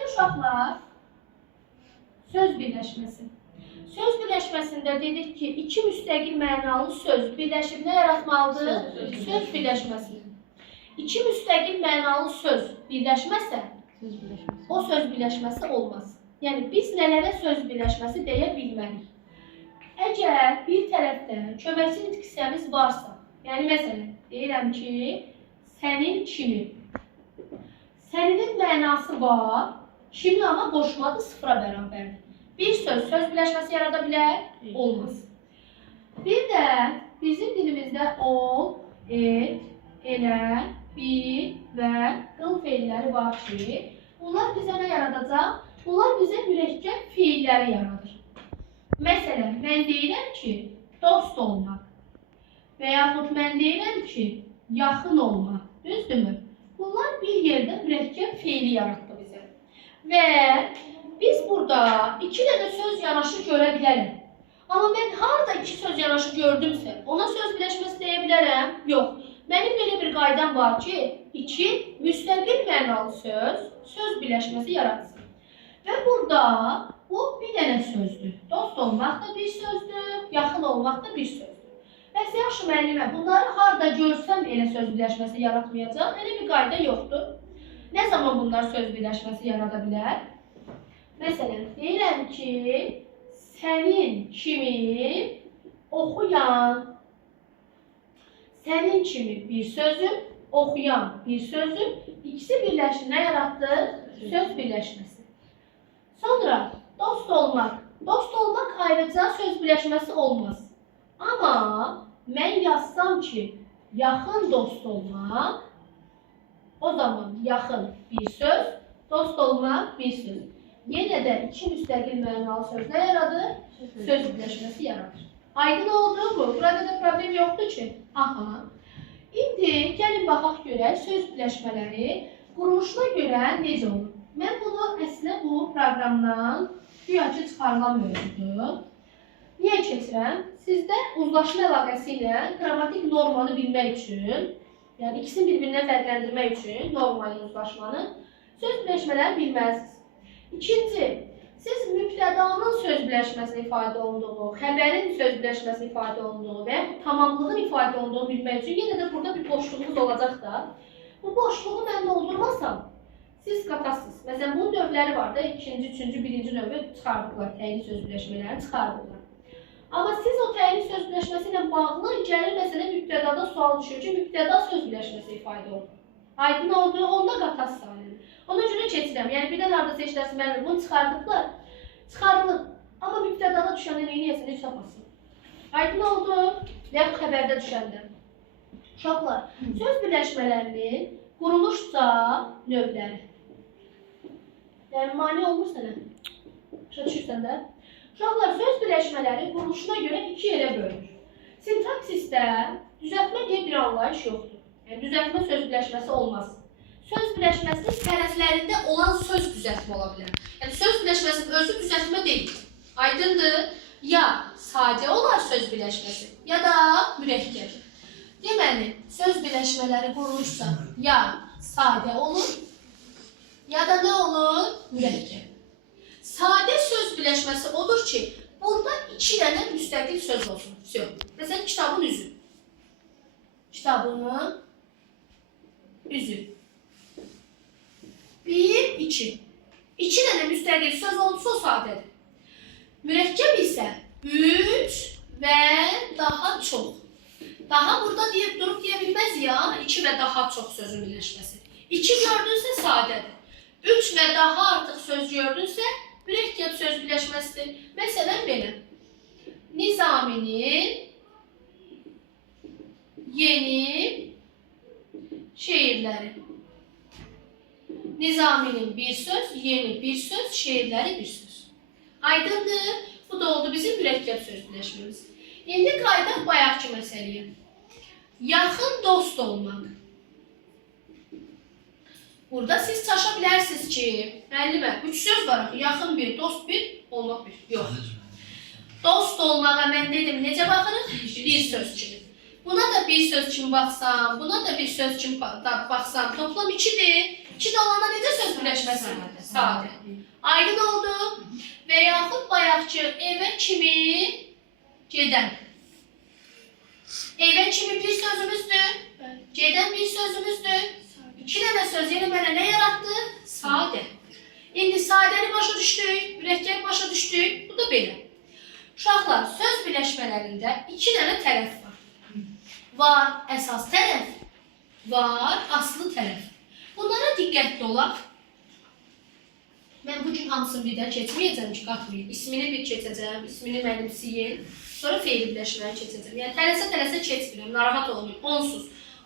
Deməli uşaqlar, söz birləşməsi. Söz birləşməsində dedik ki, iki müstəqil mənalı söz birləşib nə yaratmalıdır? Söz birləşməsi. İki müstəqil mənalı söz birləşməsə, o söz birləşməsi olmaz. Yəni, biz nələrə söz birləşməsi deyə bilmərik. Əgər bir tərəfdə köməkçi nitq hissəmiz varsa, yəni məsələn, deyirəm ki, sənin kimi. Səninin mənası var, kimi amma qoşmadı sıfıra bərabərdir. Bir söz birləşməsi yarada bilər? Olmaz. Bir də bizim dilimizdə ol, et, elə, bil və qıl feilləri var ki, bunlar bizə nə yaradacaq? Bunlar bizə mürəkkəb feilləri yaradır. Məsələn, mən deyirəm ki, dost olmaq və yaxud mən deyirəm ki, yaxın olmaq, düzdürmü? Bunlar bir yerdə mürəkkəb feili yaratdı bizə. Və biz burada iki dənə söz yanaşı görə bilərəm. Amma mən harada iki söz yanaşı gördümsə, ona söz birləşməsi deyə bilərəm? Yox. Mənim belə bir qaydam var ki, iki müstəqil mənalı söz birləşməsi yaratsın. Və burada bu bir dənə sözdür. Dost olmaq da bir sözdür, yaxın olmaq da bir sözdür. Bəs yaxşı müəllimə, bunları harada görsəm elə söz birləşməsi yaratmayacaq, elə bir qayda yoxdur. Nə zaman bunlar söz birləşməsi yarada bilər? Məsələn, deyirəm ki, sənin kimi oxuyan, sənin kimi bir sözün, oxuyan bir sözün, ikisi birləşir, nə yaratdı? Söz birləşməsi. Sonra dost olmaq. Dost olmaq ayrıca söz birləşməsi olmaz. Amma mən yazsam ki, yaxın dost olmaq, o zaman yaxın bir söz, dost olmaq bir söz. Yenə də iki müstəqil mənalı söz nə yaradır? Söz birləşməsi yaradır. Aydın oldu bu. Burada da problem yoxdur ki. Aha. İndi gəlin baxaq görək söz birləşmələri quruluşuna görə necə olur? Mən bunu əslində bu proqramdan güya ki çıxarılan mövzudur. Niyə keçirəm? Sizdə uzlaşma əlaqəsi ilə qrammatik normanı bilmək üçün, yəni ikisini bir-birindən fərqləndirmək üçün normanı, uzlaşmanı, söz birləşmələri bilməlisiniz. İkinci, siz mübtədanın söz birləşməsini ifadə olunduğu, xəbərin söz birləşməsini ifadə olunduğu və tamamlığın ifadə olunduğunu bilmək üçün yenə də burada bir boşluğumuz olacaq da. Bu boşluğu mən doldurmasam, siz qatasınız. Məsələn, bunun növləri var da, ikinci, üçüncü, birinci növü çıxardıqlar, təyinli söz birləşmələrini çıxardıqlar. Amma siz o təyinli söz birləşməsi ilə bağlı gəlir məsələn mübtədada sual düşür ki, mübtəda söz birləşməsi ifadə olunur. Aydın olduğu onda qatas sayılır. Ona görə keçirəm. Yəni birdən harada seçilərsə mənim bunu çıxardıqlar, çıxarılır. Amma mübtədada düşəndə neyi neyəsə heç tapasın. Aydın oldu və xəbərdə düşəndə. Uşaqlar, söz birləşmələrinin quruluşca növləri. Yəni, mani olmur sənə. Başa düşürsən də. Uşaqlar, söz birləşmələri quruluşuna görə iki yerə bölünür. Sintaksisdə düzəltmə deyə bir anlayış yoxdur. Yəni, düzəltmə söz birləşməsi olmaz. Söz birləşməsinin tərəflərində olan söz düzəltmə ola bilər. Yəni, söz birləşməsinin özü düzəltmə deyil. Aydındır, ya sadə olar söz birləşməsi, ya da mürəkkəb. Deməli, söz birləşmələri quruluşsa ya sadə olur, ya da nə olur? Mürəkkəb. Sadə söz birləşməsi odur ki, burada iki dənə müstəqil söz olsun. Məsələn, kitabın üzü. Kitabının üzü. Bir, iki. İki dənə müstəqil söz olursa o sadədir. Mürəkkəb isə üç və daha çox. Daha burada durub deyə bilməz ya, iki və daha çox sözün birləşməsi. İki gördünsə sadədir. Üç və daha artıq söz gördünsə mürəkkəb söz birləşməsidir. Məsələn, belə. Nizaminin yeni şeirləri. Nizaminin bir söz, yeni bir söz, şeirləri bir söz. Aydındır, bu da oldu bizim mürəkkəb söz birləşməmiz. İndi qaydaq bayaqki məsələyə. Yaxın dost olmaq. Burada siz çaşa bilərsiniz ki, müəllimə, üç söz var, yaxın bir, dost bir, olmaq bir. Yox. Dost olmağa mən dedim, necə baxırıq? Bir söz kimi. Bu Buna da bir söz kimi baxsam, buna da bir söz kimi baxsam, toplam 2'dir. 2 də olanda necə söz birləşməsi? Sadə. Aydın oldu. Və yaxud bayaqçı evə kimi gedən. Evə kimi bir sözümüzdür. Gedən bir sözümüzdür. 2 dənə söz yenə mənə nə yarattı? Sadə. İndi sadəni başa düşdük, mürəkkəb başa düşdük. Bu da belə. Uşaqlar, söz birləşmələrində 2 dənə tərəf var. Var əsas tərəf, var aslı tərəf. Bunlara diqqətli olaq. Mən bugün hamısını birdən keçməyəcəm ki, qatmayın. İsmini bir keçəcəm, ismini mənimsiyin. Sonra feil birləşmələri keçəcəm. Yəni tələsə keçmirəm, narahat olmayın.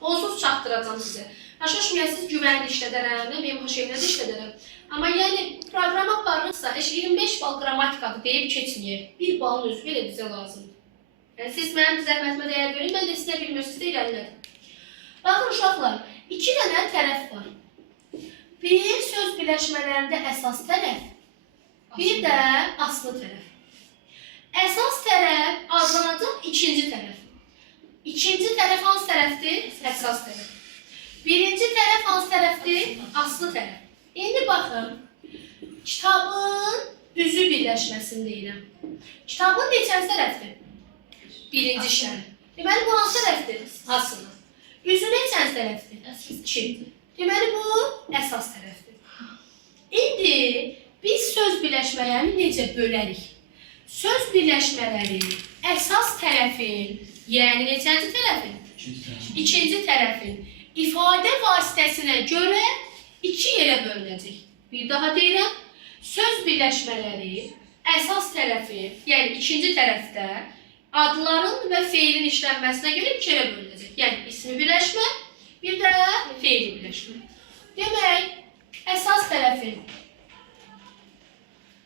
Onsuz çatdıracam sizə. Başa düşməyəsiniz, güvənli işlədərəm, nə benim hoşevlə də işlədərəm. Amma yəni proqrama aparırsa, 25 bal qrammatikadır deyib keçməyək. 1 balın özü belə bizə lazımdır. Yəni siz mənim zəhmətimə dəyər verin, mən də sizə bilmirsiniz də irəlilədim. Baxın uşaqlar, 2 dənə tərəf var. Bir söz birləşmələrində əsas tərəf, bir də aslı tərəf. Əsas tərəf adlanacaq ikinci tərəf. İkinci tərəf hansı tərəfdir? Əsas tərəf. Birinci tərəf hansı tərəfdir? Aslı tərəf. İndi baxın, kitabın üzü birləşməsini deyirəm. Kitabın neçənci tərəfdir? Birinci şərh. Deməli, bu hansı tərəfdir? Aslı. Üzü neçənci tərəfdir? 2. Deməli, bu əsas tərəfdir. İndi biz söz birləşmələrini necə bölərik? Söz birləşmələri əsas tərəfin, yəni neçənci tərəfin? İkinci tərəfin ifadə vasitəsinə görə 2 yerə bölünəcək. Bir daha deyirəm, söz birləşmələri əsas tərəfi, yəni ikinci tərəfdə adların və feilin işlənməsinə görə 2 yerə bölünəcək. Yəni ismi birləşmə, bir də feili birləşmə. Demək, əsas tərəfin,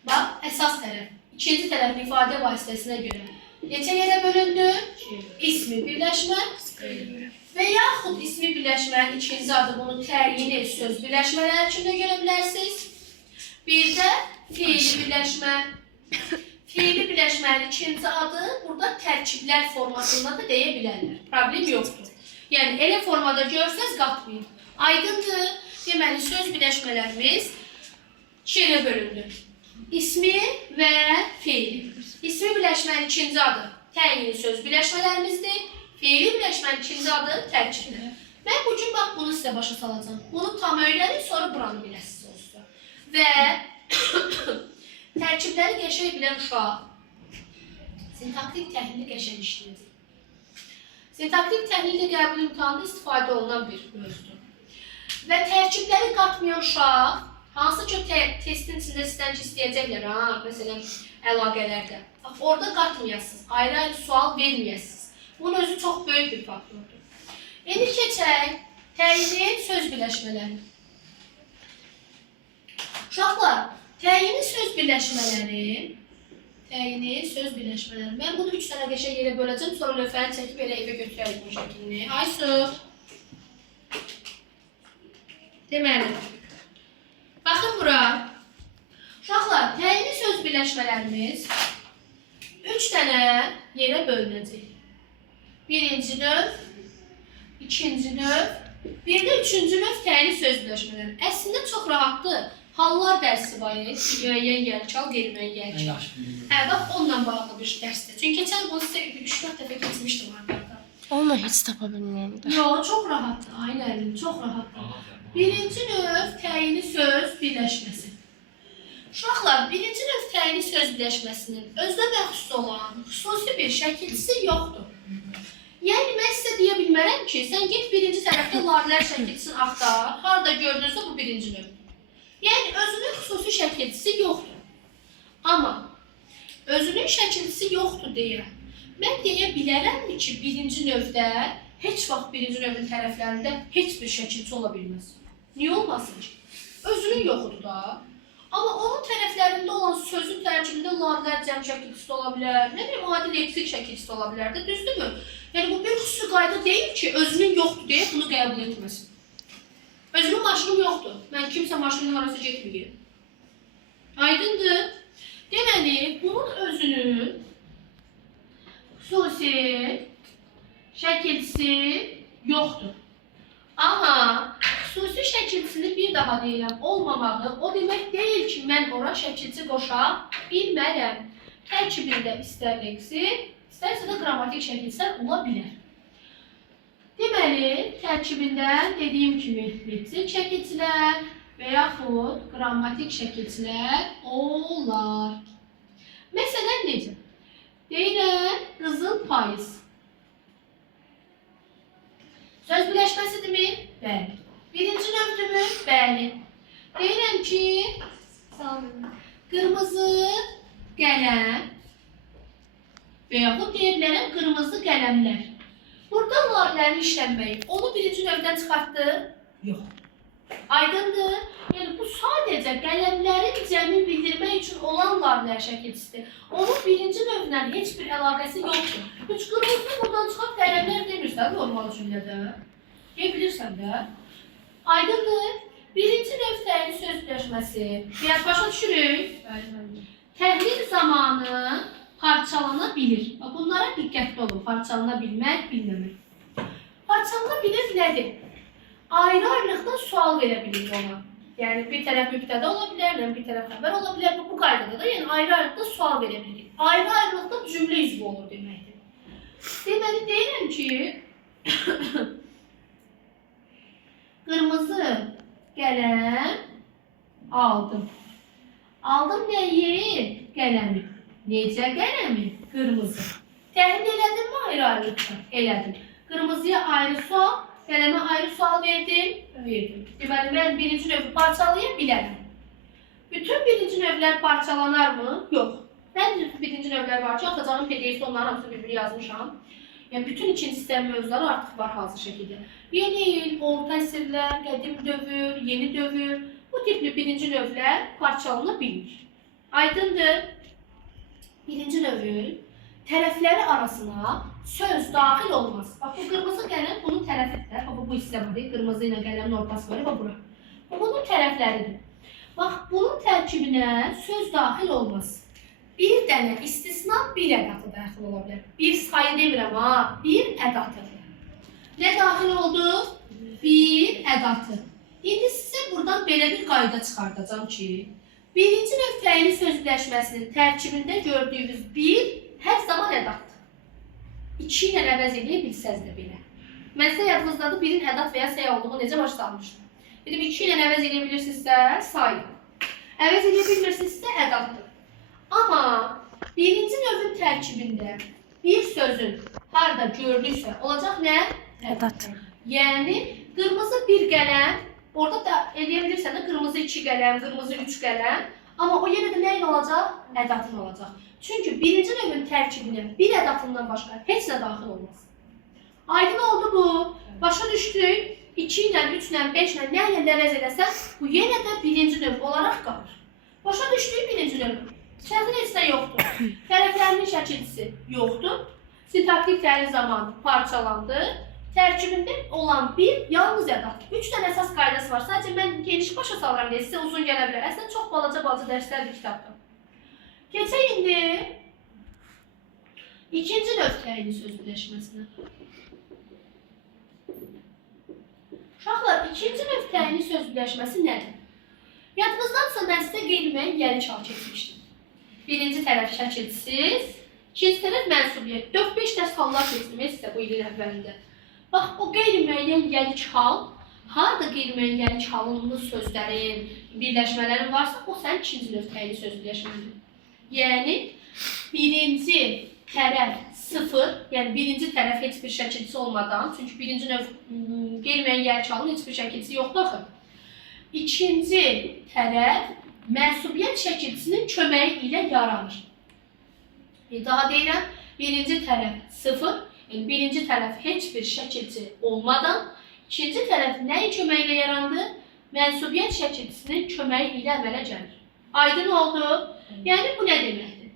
bax, əsas tərəf, ikinci tərəfin ifadə vasitəsinə görə neçə yerə bölündü? İsmi birləşmə və yaxud ismi birləşmənin ikinci adı bunu təyini söz birləşmələri üçün də görə bilərsiniz. Bir də feili birləşmə. Feili birləşmənin ikinci adı burada tərkiblər formasında da deyə bilərlər. Problem yoxdur. Yəni elə formada görsəz qatmayın. Aydındır. Deməli söz birləşmələrimiz 2 yerə bölündü. İsmi və feili. İsmi birləşmənin ikinci adı təyini söz birləşmələrimizdir. Feili birləşmənin ikinci adı tərkibdir. Mən bugün bax bunu sizə başa salacağım. Bunu tam öyrənin, sonra buranı biləsiniz olsun. Və tərkibləri qəşəng bilən uşaq sintaktik təhlili qəşəng işləyəcək. Sintaktik təhlil də qəbul imtahanında istifadə olunan bir mövzudur. Və tərkibləri qatmayan uşaq, hansı ki testin içində sizdən ki istəyəcəklər, məsələn, əlaqələrdə. Bax, orada qatmayasınız, ayrı-ayrı sual verməyəsiniz. Bunun özü çox böyük bir faktordur. İndi keçək təyinin söz birləşmələri. Uşaqlar, təyinin söz birləşmələri, mən bunu 3 dənə qəşəng yerə böləcəm, sonra lövhəni çəkib elə evə götürərik bu şəkilini. Aysu. Deməli, baxın bura. Uşaqlar, təyinin söz birləşmələrimiz 3 dənə yerə bölünəcək. Birinci növ, ikinci növ, bir də üçüncü növ təyini söz birləşmələri. Əslində çox rahatdır. Hallar dərsi var, müəyyən yer çal, qeyri-müəyyən yer çal. Bax, onunla bağlı bir dərsdir. Çünki keçən bunu sizə 3-4 dəfə keçmişdim haqqında. Onu heç tapa bilmirəm də. Yox, çox rahatdır, aynı çox rahatdır. Birinci növ təyini söz birləşməsi. Uşaqlar, birinci növ təyini söz birləşməsinin özünə məxsus olan xüsusi bir şəkilçisi yoxdur. Yəni, mən sizə deyə bilmərəm ki, sən get birinci tərəfdə larilər şəkilçisini axtar, harada gördünsə bu birinci növdür. Yəni, özünün xüsusi şəkilçisi yoxdur. Amma özünün şəkilçisi yoxdur deyə, mən deyə bilərəmmi ki, birinci növdə, heç vaxt birinci növün tərəflərində heç bir şəkilçi ola bilməz. Niyə olmasın ki? Özünün yoxudur da. Amma onun tərəflərində olan sözün tərkibində larilər cəm şəkilçisi ola bilər, nə bileyim, adi leksik şəkilçisi ola bilər də, düzdürmü? Yəni, bu bir xüsusi qayda deyil ki, özünün yoxdur deyə bunu qəbul etməsin. Özümün maşınım yoxdur. Mən kimsə maşının harası getməyir. Aydındır. Deməli, bunun özünün xüsusi şəkilçisi yoxdur. Amma xüsusi şəkilçisini bir daha deyirəm, olmamağı o demək deyil ki, mən ora şəkilçi qoşa bilmərəm. Tərkibində istər leksik, istərsə də qrammatik şəkilçilər ola bilər. Deməli, tərkibində dediyim kimi leksik şəkilçilər və yaxud qrammatik şəkilçilər olar. Məsələn necə? Deyirəm, qızıl payız. Söz birləşməsidirmi? Bəli. Birinci növdürmü? Bəli. Deyirəm ki, qırmızı qələm və yaxud deyə bilərəm qırmızı qələmlər. Burada larlərin işlənməyi onu birinci növdən çıxartdı? Yox. Aydındır. Yəni bu sadəcə qələmlərin cəmi bildirmək üçün olan larlər şəkilçisidir. Onun birinci növlə heç bir əlaqəsi yoxdur. Üç qırmızı buradan çıxan qələmlər demirsən normal cümlədə. Bilirsən də. Aydındır. Birinci növ təyin söz birləşməsi. Biraz başa düşürük. Təhlil zamanı parçalana bilir. Bunlara diqqətli olun. Parçalana bilmək, bilməmək. Parçalana bilir nədir? Ayrı-ayrılıqda sual verə bilir ona. Yəni bir tərəf mübtəda ola bilər, bir tərəf xəbər ola bilər. Bu qaydada da yəni ayrı-ayrılıqda sual verə bilir. Ayrı-ayrılıqda cümlə üzvü olur deməkdir. Deməli deyirəm ki, qırmızı qələm aldım. Aldım nəyi? Qələmi. Necə qələmi? Qırmızı. Təhlil elədimmi ayrı-ayrılıqda? Elədim. Qırmızıya ayrı sual, qələmə ayrı sual verdim. Verdim. Deməli, mən birinci növü parçalaya bilərəm. Bütün birinci növlər parçalanarmı? Yox. Mən birinci növlər var ki, atacağım PDF-də onların hamısını bir-biri yazmışam. Yəni, bütün ikinci sistem mövzuları artıq var hazır şəkildə. Yeni il, orta əsrlər, qədim dövr, yeni dövr, bu tipli birinci növlər parçalana bilir. Aydındır. Birinci növün tərəfləri arasına söz daxil olmaz. Bax, bu qırmızı qələm bunun tərəfidir. Bax, bu hissə var, qırmızı ilə qələmin ortası var, bax, bura. Bu, bunun tərəfləridir. Bax, bunun tərkibinə söz daxil olmaz. Bir dənə istisna bir ədatı daxil ola bilər. Bir sayı demirəm, ha, bir ədatı. Nə daxil oldu? Bir ədatı. İndi sizə buradan belə bir qayda çıxardacağım ki, birinci növ təyini söz birləşməsinin tərkibində gördüyünüz bir hər zaman ədatdır. 2 ilə əvəz edə bilsəz də belə. Mən sizə yadınızdadır, birin ədat və ya səy olduğu necə baş salmışdım. Dedim, 2 ilə əvəz edə bilirsinizsə, saydır. Əvəz edə bilmirsinizsə, ədatdır. Amma birinci növün tərkibində bir sözün harada gördüysə, olacaq nə? Ədat. Yəni, qırmızı bir qələm, orada da eləyə bilirsən də qırmızı 2 qələm, qırmızı 3 qələm. Amma o yenə də nəyin olacaq? Ədatın olacaq. Çünki birinci növün tərkibinə bir ədatından başqa heç nə daxil olmaz. Aydın oldu bu. Başa düşdük. 2 ilə, 3 ilə, 5 ilə nə ilə əvəz edəsən, bu yenə də birinci növ olaraq qalır. Başa düşdük birinci növü. Şərtin heç nə yoxdur. Tərəflərinin şəkilçisi yoxdur. Sintaktik təhlil zamanı parçalandı. Tərkibində olan bir yalnız ədatdır. 3 dənə əsas qaydası var. Sadəcə mən geniş başa salıram deyə sizə uzun gələ bilər. Əslində çox balaca dərslərdir kitabda. Keçək indi ikinci növ təyini söz birləşməsinə. Uşaqlar, ikinci növ təyini söz birləşməsi nədir? Yadınızdadırsa mən sizə qeyri-müəyyən yəli çal keçmişdim. Birinci tərəf şəkilsiz, ikinci tərəf mənsubiyyət. 4-5 dərs hallar keçdim sizə bu ilin əvvəlində. Bax, o qeyri-müəyyən yəli çal, harada qeyri-müəyyən yəli çalınmış sözlərin, birləşmələrin varsa, o sənin ikinci növ təyini söz birləşməlidir. Yəni, birinci tərəf 0, yəni birinci tərəf heç bir şəkilçisi olmadan, çünki birinci növ qeyri-müəyyən yəli çalının heç bir şəkilçisi yoxdur axı. İkinci tərəf mənsubiyyət şəkilçisinin köməyi ilə yaranır. Daha deyirəm, birinci tərəf 0, yəni birinci tərəf heç bir şəkilçi olmadan, ikinci tərəf nəyin köməyi ilə yarandı? Mənsubiyyət şəkilçisinin köməyi ilə əmələ gəlir. Aydın oldu? Yəni bu nə deməkdir?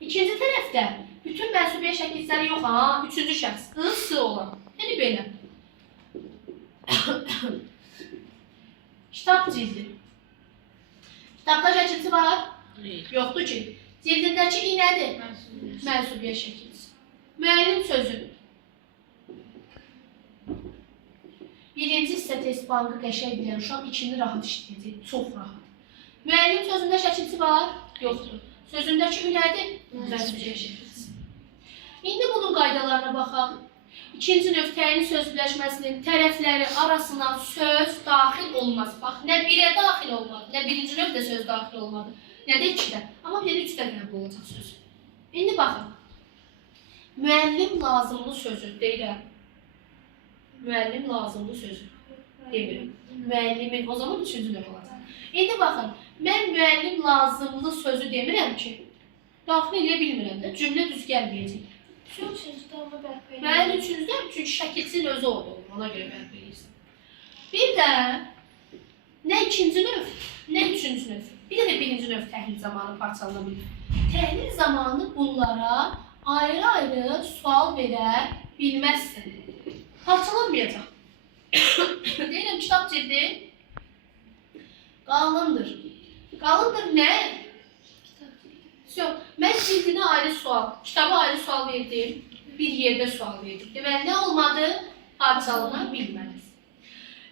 İkinci tərəfdə bütün mənsubiyyət şəkilçiləri yox, ha? Üçüncü şəxs, ı, olan. Yəni belə. Kitab cildi. Kitabda şəkilçi var? Yoxdur ki. Cildindəki i nədir? Mənsubiyyət şəkilçisi. Müəllim sözü. Birinci hissə test bankı qəşəng bilən uşaq ikini rahat işləyəcək, çox rahat. Müəllim sözündə şəkilçi var? Yoxdur. Sözündəki ü nədir? Mənsubiyyət şəkilçisi. İndi bunun qaydalarına baxaq. İkinci növ təyin söz birləşməsinin tərəfləri arasına söz daxil olmaz. Bax, nə birə daxil olmadı, nə birinci növdə söz daxil olmadı, nə də ikidə. Amma bir də üçdə qəbul olacaq söz. İndi baxın. Müəllim lazımlı sözü deyirəm. Müəllim lazımlı sözü demirəm. Müəllimin, o zaman üçüncü növ olacaq. İndi baxın, mən müəllim lazımlı sözü demirəm ki, daxil edə bilmirəm də, cümlə düz gəlməyəcək. Mən üçüncüdə, çünki şəkilçinin özü orada olur, ona görə bərpa edirsən. Bir də, nə ikinci növ, nə üçüncü növ. Bir də birinci növ təhlil zamanı parçalana bilir. Təhlil zamanı bunlara ayrı-ayrı sual verə bilməzsən. Parçalanmayacaq. Deyirəm, kitab cildi qalındır. Qalındır nə? Mən cildinə ayrı sual, kitaba ayrı sual verdim, bir yerdə sual verdim. Deməli, nə olmadı? Parçalana bilməliz.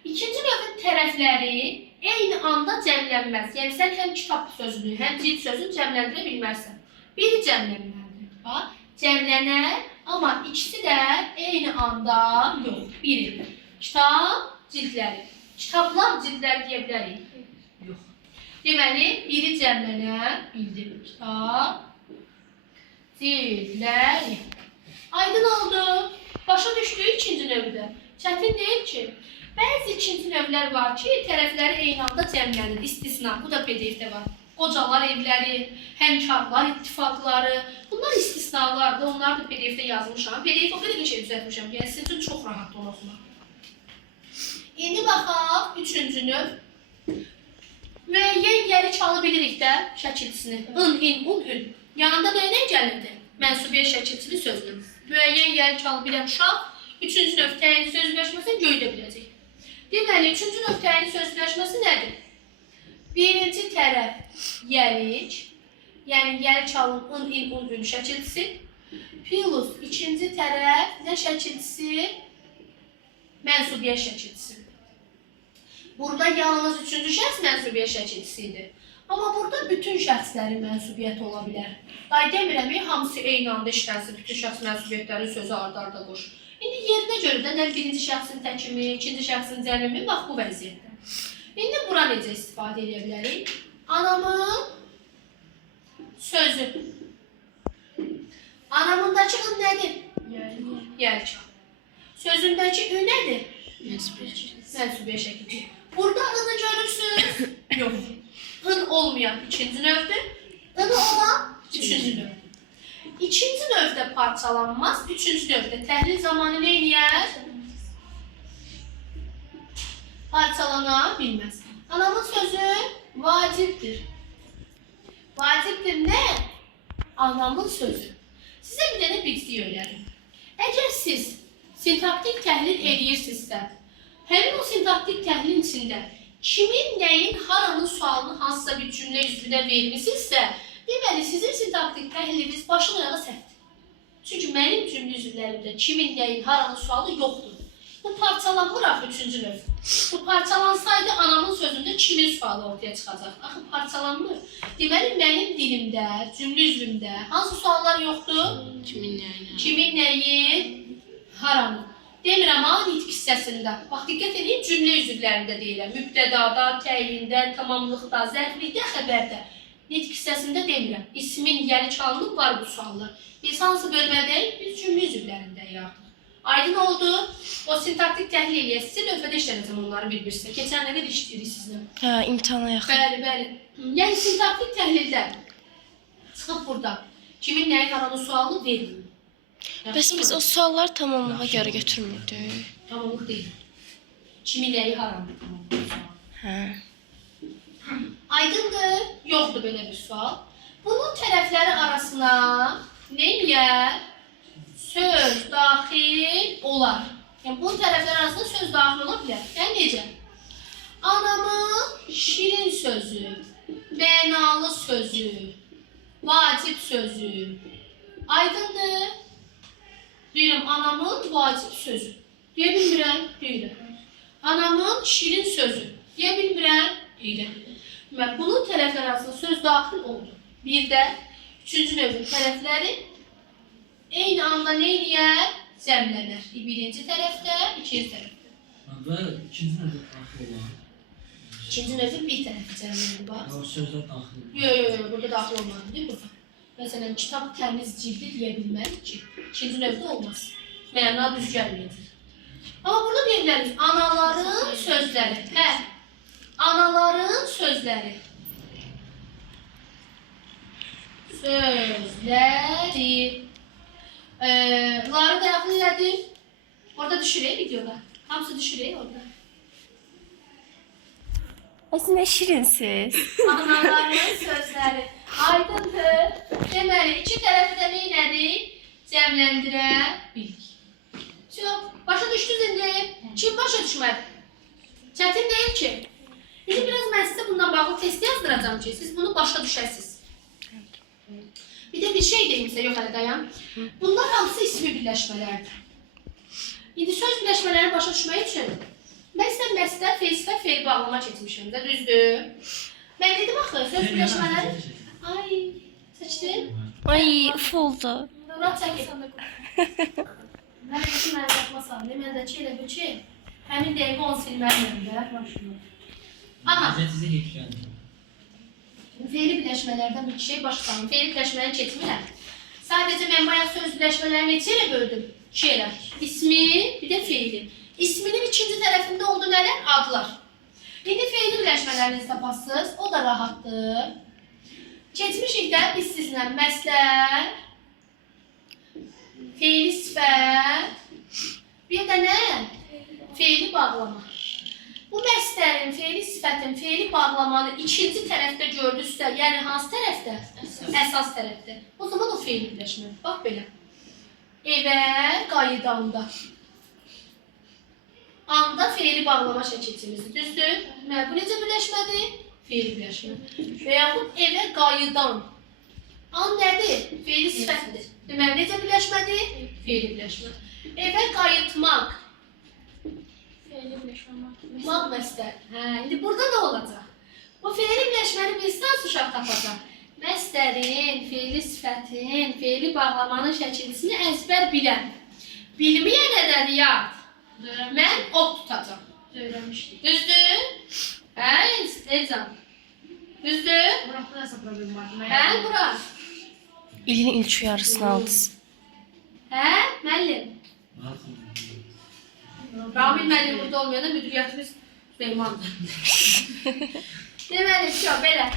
İkinci növün tərəfləri eyni anda cəmlənməz. Yəni, sən həm kitab sözünü, həm cild sözünü cəmləndirə bilmərsən. Biri cəmlənməlidir. Bax, cəmlənər, amma ikisi də eyni anda yox. Biri, kitab, cildləri. Kitablar, cildlər deyə bilərik. Yox. Deməli, biri cəmlənə bildim. Kitab, cildləri. Aydın oldu. Başa düşdük ikinci növdə. Çətin deyil ki. Bəzi ikinci növlər var ki, tərəfləri eyni anda cəmlənir. İstisna. Bu da PDF-də var. Qocalar evləri, həmkarlar ittifaqları. Bunlar istisnalardır. Onları da PDF-də yazmışam. PDF-i o qədər şey düzəltmişəm. Yəni, sizin üçün çox rahat onu oxumaq. İndi baxaq, üçüncü növ. Müəyyən yeri çalı bilirik də şəkilçisini. In, in, un, ün. Yanında nə gəlirdi? Mənsubiyyət şəkilçili sözlə. Müəyyən yeri çalı bilən uşaq üçüncü növ təyin söz birləşməsini göydə biləcək. Deməli, üçüncü növ təyin söz birləşməsi nədir? Birinci tərəf yelik, yəni yeri çalın in, in, un, ün şəkilçisi. Plus ikinci tərəf nə şəkilçisi? Mənsubiyyət şəkilçisi. Burada yalnız üçüncü şəxs mənsubiyyət şəkilçisi idi. Amma burada bütün şəxslərin mənsubiyyəti ola bilər. Day demirəm, hamısı eyni anda işlənsin, bütün şəxs mənsubiyyətlərin sözü arda-arda qoş. İndi yerinə görə də nə birinci şəxsin təkimi, ikinci şəxsin cəmimi, bax bu vəziyyətdə. İndi bura necə istifadə edə bilərik? Anamın sözü. Anamındakı ın nədir? Yelçal. Sözündəki ü nədir? Mənsubiyyət şəkilçisi. Burada ını görürsünüz? Yox. In olmayan ikinci növdür. Inı olan üçüncü növ. İkinci növdə parçalanmaz, üçüncü növdə təhlil zamanı nə eləyər? Parçalana bilməz. Anamın sözü vacibdir. Vacibdir nə? Anamın sözü. Sizə bir dənə bilgi öyrədim. Əgər siz sintaktik təhlil edirsinizsə, həmin o sintaktik təhlilin içində kimin, nəyin, haranın sualını hansısa bir cümlə üzvünə vermişsinizsə, deməli, sizin sintaktik təhliliniz başın ayağı səhvdir. Çünki mənim cümlə üzvlərimdə kimin, nəyin, haranın sualı yoxdur. Bu parçalanmır axı üçüncü növ. Bu parçalansaydı anamın sözündə kimin sualı ortaya çıxacaq? Axı parçalanmır. Deməli, mənim dilimdə, cümlə üzvümdə hansı suallar yoxdur? Kimin, nəyin, haranın. Demirəm, nitq hissəsində. Bax, diqqət edin, cümlə üzvlərində deyirəm. Mübtədada, təyində, tamamlıqda, zərflikdə, xəbərdə. Nitq hissəsində demirəm. İsmin yeri çalınıb var bu suallar. Biz hansı bölmədəyik? Biz cümlə üzvlərindəyik artıq. Aydın oldu. O sintaktik təhlil eləyək. Sizin lövhədə işlənəcəm onları bir-birinə. Keçən nə qədər işləyirik sizlə? Hə, imtahana yaxın. Bəli, bəli. Yəni sintaktik təhlildə çıxıb burada. Kimin nəyin haranın sualını verin. Bəs biz o sualları tamamlığa görə götürmürdük. Tamamlıq deyil. Kimin nəyi haranın tamamlıq sualı. Hə. Aydındır, yoxdur belə bir sual. Bunun tərəfləri arasına nəyə? Söz daxil olar. Yəni, bunun tərəfləri arasında söz daxil ola bilər. Yəni, necə? Anamın şirin sözü, mənalı sözü, vacib sözü. Aydındır. Deyirəm, anamın vacib sözü. Deyə bilmirəm, deyirəm. Anamın şirin sözü. Deyə bilmirəm. Deyirəm. Demək, bunun tərəflər arasında söz daxil oldu. Bir də üçüncü növün tərəfləri eyni anda nə edir? Cəmlənər. Birinci tərəfdə, ikinci tərəfdə. Və ikinci növdə daxil olan. İkinci növün bir tərəfi cəmlənir, bax. O sözlər daxil olan. Yox, burada daxil olmadı, deyil burada. Məsələn, kitab təmiz cildi deyə bilmərik ki, ikinci növdə olmaz. Məna düz gəlməyəcək. Amma burada deyə bilərik, anaların sözləri. Hə, anaların sözləri. Sözləri. Ları daxil elədim. Orada düşürək videoda. Hamısı düşürək orada. Əslində şirinsiz. Anaların sözləri. Aydındır. Deməli, iki tərəfi də neynədik? Cəmləndirə bildik. Çox. Başa düşdünüz indi? Kim başa düşmədi? Çətin deyil ki. İndi biraz mən sizə bundan bağlı test yazdıracağım ki, siz bunu başa düşəsiniz. Bir də bir şey deyim sizə, yox hələ dayan. Bunlar hamısı ismi birləşmələrdir. İndi söz birləşmələrini başa düşmək üçün mən sizə məsdər, fe'l, sifət, fe'l bağlama keçmişəm də, düzdür? Mən dedim axı, söz birləşmələri... Ay, seçdin? Ay, uf oldu. Rahat çəkil. Mən bütün mənə baxmasam, məndəki elə bu ki, həmin dəqiqə onu silməliyəm də. Aha. Nəticə yetkəndir. Fe'li birləşmələrdən bir şey başlayalım. Fe'li birləşmələrini keçmirəm. Sadəcə mən bayaq söz birləşmələrini neçə ilə böldüm? İki elə. İsmi, bir də fe'li. İsminin ikinci tərəfində oldu nələr? Adlar. İndi fe'li birləşmələrini tapasınız. O da rahatdır. Keçmişik də biz sizlə məsdər, fe'li sifət, bir də nə? Fe'li bağlama. Bu məsdərin, fe'li sifətin, fe'li bağlamanı ikinci tərəfdə gördünüzsə, yəni hansı tərəfdə? Əsas tərəfdə. O zaman o fe'li birləşmə. Bax belə. Evə qayıdanda. Anda fe'li bağlama şəkilçimizi, düzdür? Bu necə birləşmədir? Fe'li birləşmə. Və yaxud evə qayıdan. An nədir? Fe'li sifətdir. Deməli, necə birləşmədir? Fe'li birləşmə. Evə qayıtmaq. Maq məsdər. Hə, indi burada nə olacaq? Bu fe'li birləşməni biz nasıl uşaq tapacaq? Məsdərin, fe'li sifətin, fe'li bağlamanın şəkilçisini əzbər bilən. Bilməyən ədəbiyyat. Mən ot tutacağım. Öyrənmişdik. Düzdür? Hə, Elzan. Düzdür? Burak'ta nasıl problem var? Hə, Burak. İlin ilk uyarısını aldınız. Hə, müəllim. Ramil müəllim burada olmayanda müdiriyyətimiz Süleymandır. Deməli, belə.